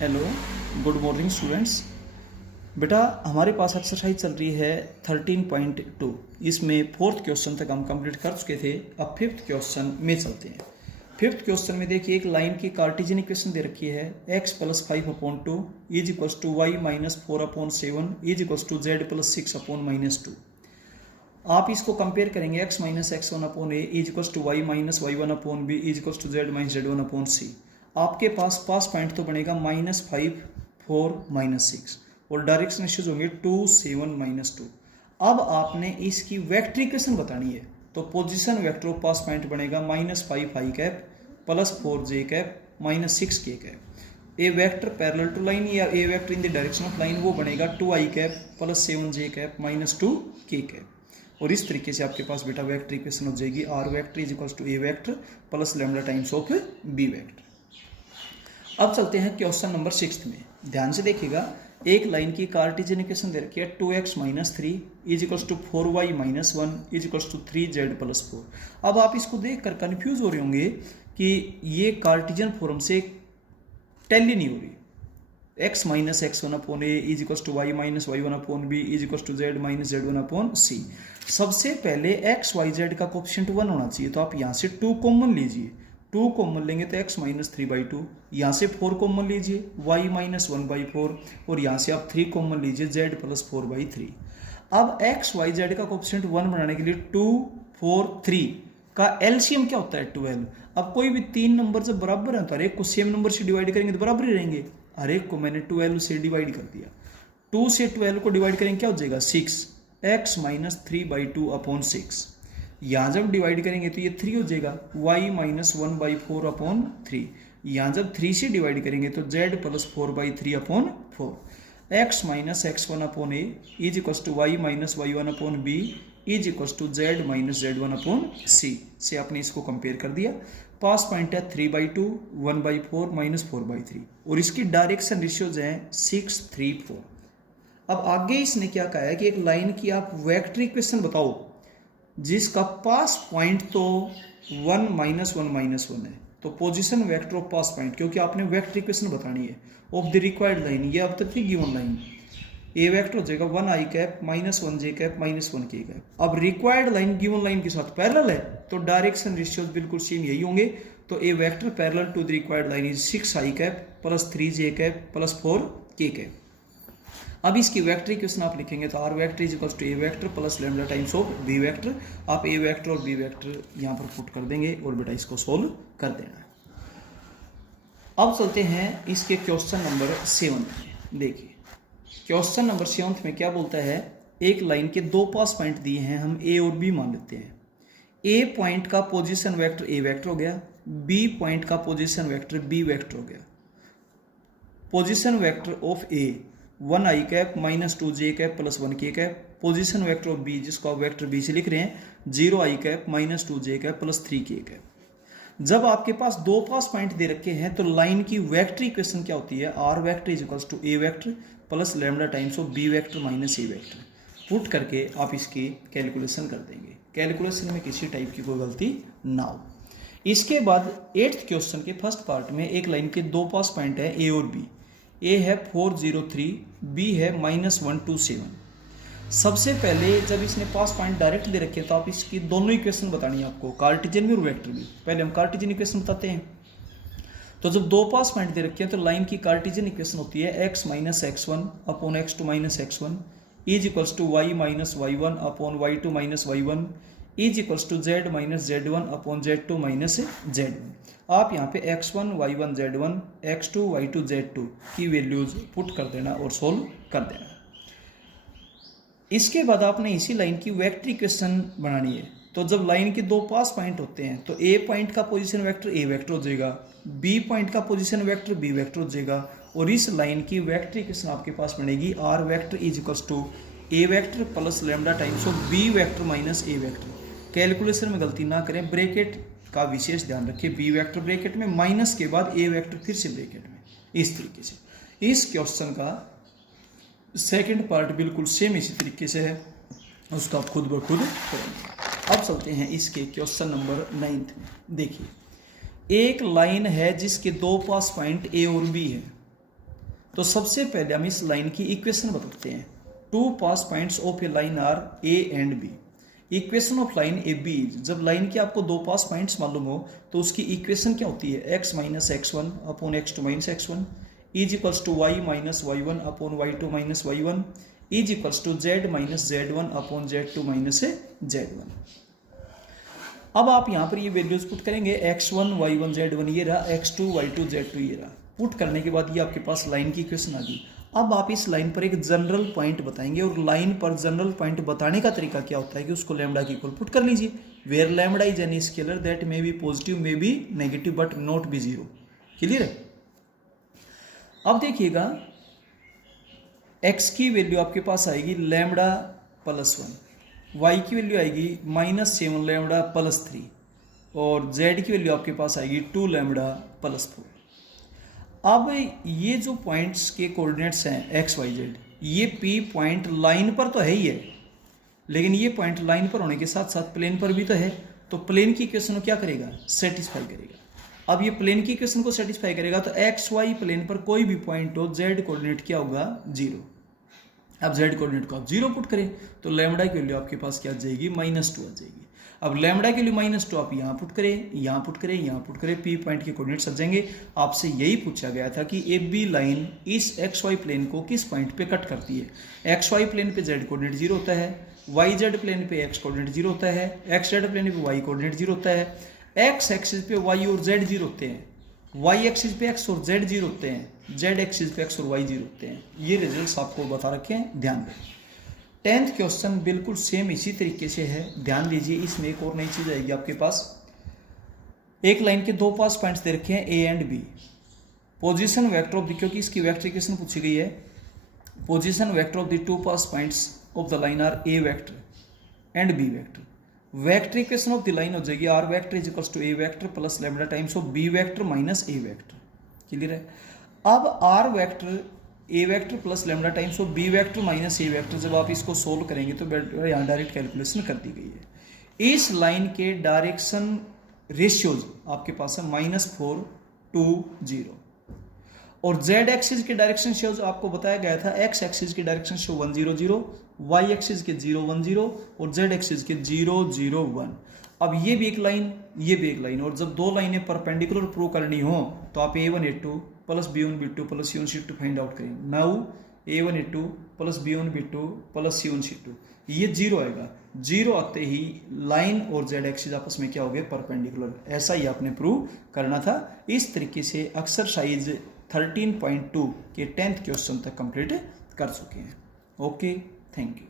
Hello, good morning students. बेटा हमारे पास exercise चल रही है 13.2। इसमें फोर्थ क्वेश्चन तक हम कंप्लीट कर चुके थे। अब फिफ्थ क्वेश्चन में चलते हैं। फिफ्थ क्वेश्चन में देखिए, एक लाइन की कार्टेशियन इक्वेशन दे रखी है x + 5/2 is equals to y - 4/7 is equals to z + 6/-2। आप इसको कंपेयर करेंगे x - x1/a is equals to y - y1/b is equals to z - z1/c। आपके पास पॉइंट तो बनेगा -5, 4, -6 और डायरेक्शन रेशियोज होंगे 2, 7, -2। अब आपने इसकी वेक्टर इक्वेशन बतानी है, तो position vector of pass point बनेगा -5 i + 4 j -6 k। A vector parallel to line या a vector in the direction of line वो बनेगा 2 i + 7 j -2 k। और इस तरीके से आपके पास बेटा वेक्टर इक्वेशन हो जाएगी r vector is equals to A vector plus lambda times of B vector. अब चलते हैं क्वेश्चन नंबर 6 में। ध्यान से देखिएगा, एक लाइन की कार्टेशियन इक्वेशन दे रखी है 2x - 3 is equals to 4y - 1 is equals to 3z + 4। अब आप इसको देखकर कंफ्यूज हो रहे होंगे कि ये कार्टेशियन फॉर्म से टैली नहीं हो रही। x - x1/a is equals to y - y1/b is equals to z - z1/c। सबसे पहले x y z का कोएफिशिएंट 1 होना चाहिए, तो आप यहाँ से 2 कॉमन लीजिए। 2 कॉमन लेंगे तो x - 3/2, यहाँ से 4 कॉमन लीजिए y - 1/4 और यहाँ से आप 3 कॉमन लीजिए z + 4/3। अब x y z का कोएफिशिएंट 1 बनाने के लिए 2, 4, 3 का एलसीएम क्या होता है 12। अब कोई भी 3 नंबर जब बराबर है तो हर एक को सेम नंबर से डिवाइड करेंगे तो बराबर ही रहेंगे। हर एक को मैंने 12 से डिवाइड कर दिया। 2 से 12 को डिवाइड करेंगे क्या हो जाएगा 6, x - 3/2/6। यहाँ जब डिवाइड करेंगे तो ये 3 हो जाएगा y - 1/4/3। यहाँ जब 3 से डिवाइड करेंगे तो z + 4/3/4। x - x1/a is equals to y - y1/b is equals to z - z1/c से आपने इसको कंपेयर कर दिया। पास पॉइंट है 3/2, 1/4 -4/3 और इसकी डायरेक्शन रेशियोज हैं 6, 3, 4। अब आगे इसने क्या कहा है कि एक लाइन की आप वेक्टर इक्वेशन बताओ जिसका पास पॉइंट तो 1, -1, -1 है, तो position vector of pass point, क्योंकि आपने वेक्टर इक्वेशन बतानी है ऑफ द रिक्वायर्ड लाइन। ये अब तक की गिवन लाइन ए वेक्टर हो जाएगा 1 i -1 j -1 k। अब रिक्वायर्ड लाइन गिवन लाइन के साथ पैरेलल है तो डायरेक्शन रेशियोज बिल्कुल सेम यही होंगे। तो a vector parallel to the required line is 6 i + 3 j + 4 k। अब इसकी वेक्टर इक्वेशन आप लिखेंगे तो R vector is equals to A vector plus lambda times of B vector. आप ए वेक्टर और बी वेक्टर यहाँ पर पुट कर देंगे और बेटा इसको सोल्व कर देना। अब चलते हैं इसके क्वेश्चन नंबर 7 में। देखिए क्वेश्चन नंबर 7 में क्या बोलता है, एक लाइन के 2 पास पॉइंट दिए हैं, हम ए और बी मान लेते हैं। ए पॉइंट का पोजीशन वेक्टर ए वेक्टर हो गया, बी पॉइंट का पोजीशन वेक्टर बी वेक्टर हो गया। Position vector of A 1 i -2 j + 1 k। Position vector of B जिसको आप वेक्टर बी से लिख रहे हैं 0 i -2 j + 3 k। जब आपके पास 2 पास पॉइंट दे रखे हैं तो लाइन की वेक्टर इक्वेशन क्या होती है, R vector is equals to A vector plus lambda times of B vector minus A vector. Put करके आप इसकी कैलकुलेशन कर देंगे। कैलकुलेशन में किसी टाइप की कोई गलती ना हो। इसके बाद 8th क्वेश्चन के फर्स्ट पार्ट में एक लाइन के 2 पास पॉइंट है ए और बी। ए है 4, 0, 3, बी है -1, 2, 7। सबसे पहले जब इसने पास पॉइंट डायरेक्ट दे रखे तो आप इसकी दोनों इक्वेशन बतानी है आपको, कार्टेशियन भी और वेक्टर भी। पहले हम कार्टेशियन इक्वेशन बताते हैं। तो जब 2 पास पॉइंट दे रखे हैं तो लाइन की कार्टेशियन इक्वेशन होती है x - x1/x2 - x1 is equals to y - y1/y2 - y1 is equals to z - z1/z2 - z1। आप यहाँ पे x1 y1 z1 x2 y2 z2 की वैल्यूज पुट कर देना और सोल्व कर देना। इसके बाद आपने इसी लाइन की वेक्टर इक्वेशन बनानी है। तो जब लाइन के 2 पास पॉइंट होते हैं तो ए पॉइंट का पोजीशन वेक्टर ए वेक्टर हो जाएगा, बी पॉइंट का पोजीशन वेक्टर बी वेक्टर हो जाएगा और इस लाइन की वेक्टर इक्वेशन आपके पास बनेगी r vector is equals to A vector plus lambda times of B vector minus A vector. Calculation में गलती ना करें, ब्रैकेट का विशेष ध्यान रखिए। बी वेक्टर ब्रैकेट में माइनस के बाद ए वेक्टर फिर से ब्रैकेट में। इस तरीके से इस क्वेश्चन का सेकंड पार्ट बिल्कुल सेम इसी तरीके से है, उसको आप खुद ब खुद करेंगे। अब चलते हैं इसके क्वेश्चन नंबर 9 में। देखिए एक लाइन है जिसके 2 पास पॉइंट ए और बी है। तो सबसे पहले हम इस लाइन की इक्वेशन बताते हैं। Two pass points of a line are a and b. Equation of line a b, जब लाइन के आपको दो पास पॉइंट्स मालूम हो तो उसकी इक्वेशन क्या होती है, x minus x one upon x two minus x one is equals to y minus y one upon y two minus y one is equals to z minus z one upon z two minus z one. अब आप यहाँ पर ये values put करेंगे, x one y one z one ये रहा, x two y two z two ये रहा। पुट करने के बाद ये आपके पास लाइन की इक्वेशन आ गई। अब आप इस लाइन पर एक जनरल पॉइंट बताएंगे और लाइन पर जनरल पॉइंट बताने का तरीका क्या होता है कि उसको लैम्डा की इक्वल पुट कर लीजिए। Where lambda is any scalar that may be positive may be negative but not be zero. Clear है? अब देखिएगा एक्स की वैल्यू आपके पास आएगी लैम्डा प्लस वन, वाई की वैल्यू आएगी माइनस 7 लैम्डा प्लस 3 और जेड की वैल्यू आपके पास आएगी 2 लैम्डा प्लस 4। अब ये जो पॉइंट्स के कोऑर्डिनेट्स हैं एक्स वाई जेड, ये पी पॉइंट लाइन पर तो है ही है, लेकिन ये पॉइंट लाइन पर होने के साथ साथ प्लेन पर भी तो है। तो प्लेन की इक्वेशन को क्या करेगा, सेटिस्फाई करेगा। अब ये प्लेन की इक्वेशन को सेटिस्फाई करेगा तो एक्स वाई प्लेन पर कोई भी पॉइंट हो, जेड कोऑर्डिनेट क्या होगा, जीरो। अब जेड कोऑर्डिनेट को आप जीरो पुट करें तो लैम्डा की वैल्यू आपके पास क्या आ जाएगी, -2 आ जाएगी। अब लैम्डा के लिए -2 आप यहाँ पुट करें, यहाँ पुट करें, यहाँ पुट करें, पी पॉइंट के कोऑर्डिनेट्स आ जाएंगे। आपसे यही पूछा गया था कि ए बी लाइन इस एक्स वाई प्लेन को किस पॉइंट पे कट करती है। एक्स वाई प्लेन पे जेड कोऑर्डिनेट जीरो होता है, वाई जेड प्लेन पे एक्स कोऑर्डिनेट जीरो होता है, एक्स जेड प्लेन पे वाई कोऑर्डिनेट जीरो होता है, एक्स एक्सिस पे वाई और जेड जीरो होते हैं, वाई एक्सिस पे एक्स और जेड जीरो होते हैं, जेड एक्सिस पे एक्स और वाई जीरो होते हैं। ये रिजल्ट्स आपको बता रखे हैं, ध्यान दें। 10th क्वेश्चन बिल्कुल सेम इसी तरीके से है, ध्यान दीजिए। इसमें एक और नई चीज आएगी आपके पास। एक लाइन के दो पास पॉइंट्स दे रखे हैं a and b. Position vector of the, क्योंकि इसकी वेक्टर इक्वेशन पूछी गई है, position vector of the two pass points of the line are a vector and b vector. Vector equation of the line हो जाएगी r vector is equals to A vector plus lambda times of B vector minus A vector. Clear है? अब r vector A vector plus lambda times of B vector minus A vector, जब आप इसको solve करेंगे तो यहाँ direct calculation कर दी गई है। इस लाइन के डायरेक्शन रेशियोज आपके पास है -4 2 0 और जेड एक्सिस के डायरेक्शन रेशियोज आपको बताया गया था। एक्स एक्सिस के डायरेक्शन रेशियो 1 0 0, वाई एक्सिस के 0 1 0 और जेड एक्सिस के 0 0 1। अब ये भी एक लाइन, ये भी एक लाइन, और जब दो लाइनें परपेंडिकुलर प्रूव करनी हो तो आप a1 a2 plus b1 b2 plus c1 c2 find out करेंगे। Now a1 a2 plus b1 b2 plus c1 c2 ये जीरो आएगा। जीरो आते ही लाइन और जेड एक्सिस आपस में क्या हो गए, परपेंडिकुलर। ऐसा ही आपने प्रूव करना था। इस तरीके से एक्सरसाइज 13.2 के 10th क्वेश्चन तक कंप्लीट कर चुके हैं। Okay, thank you.